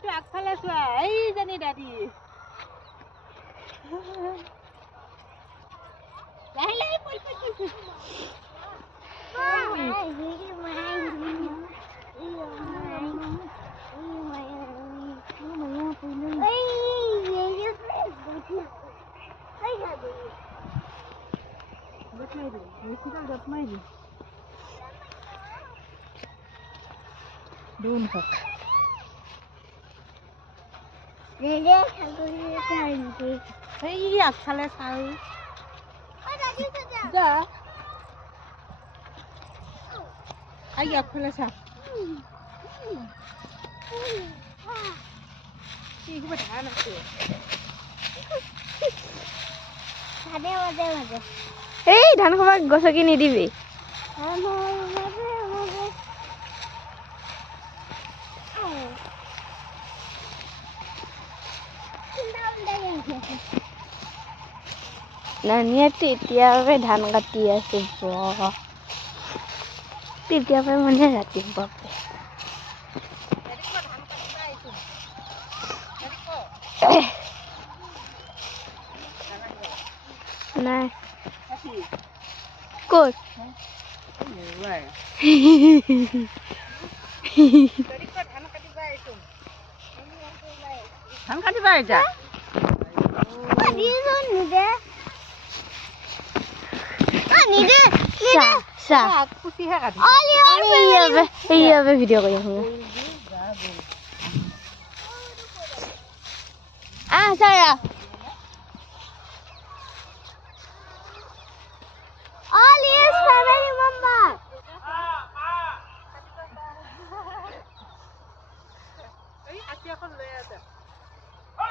দাদিটো আগফালে চোৱা এইজনী দাদি Doon ka. Dede, saguli tadi. Hey, agfale sal. Oh, tadi saja. Da. Ay, agfale sal. Sige ba taan ako? Made. এই ধান খাবা গছকি নিদিবি নানিয়ে তেতিয়াৰে ধান কাটি আছে তেতিয়াৰে মানে ৰাতিপুৱা নাই ক'ত ধান কাটিবা এতিয়া ভিডিঅ' কৰি আহ চাৰা All is family member.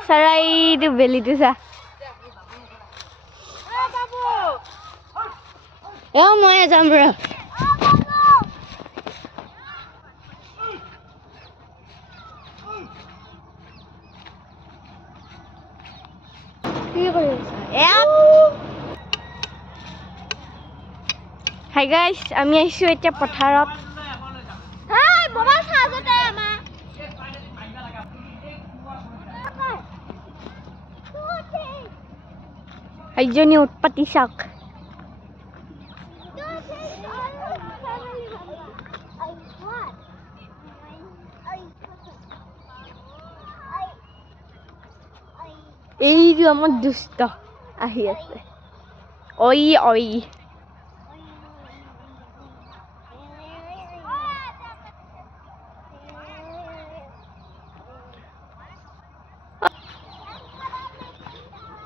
চাৰা এইটো বেলিটো চা মই যাম ৰ হাই গাইছ আমি আহিছো এতিয়া পথাৰত এইজনী উৎপাতি চাওক এইটো আমাৰ দুষ্ট আহি আছে ঐ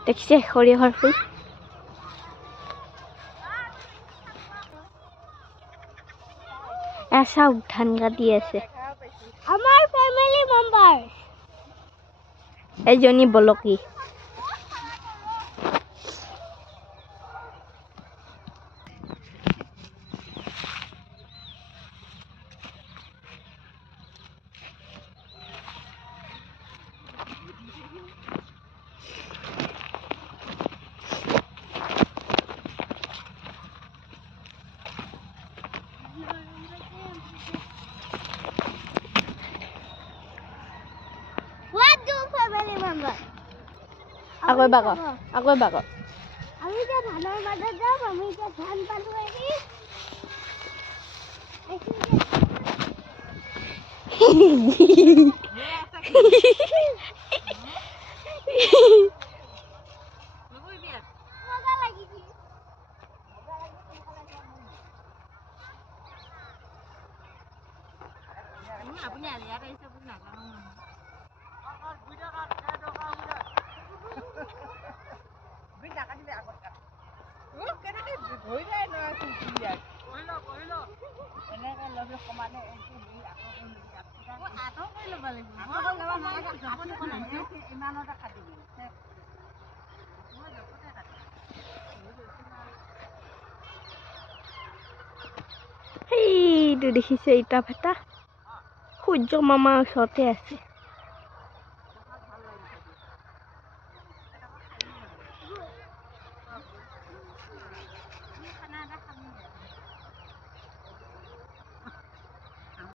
দেখিছে সৰিয়হৰ ফুল এচাও ধান কাটি আছে Our family members. এইজনী বলকি What do family members? আকৌ বাক আমি যে ধানৰ মাজত যাম আমি যে ধান পালো এৰি মজা লাগিছে আপুনি আলিয়াত আহিছে বুলি নাজানো এইটো দেখিছে ইটা ভাটা সূৰ্য মামাৰ ওচৰতে আছে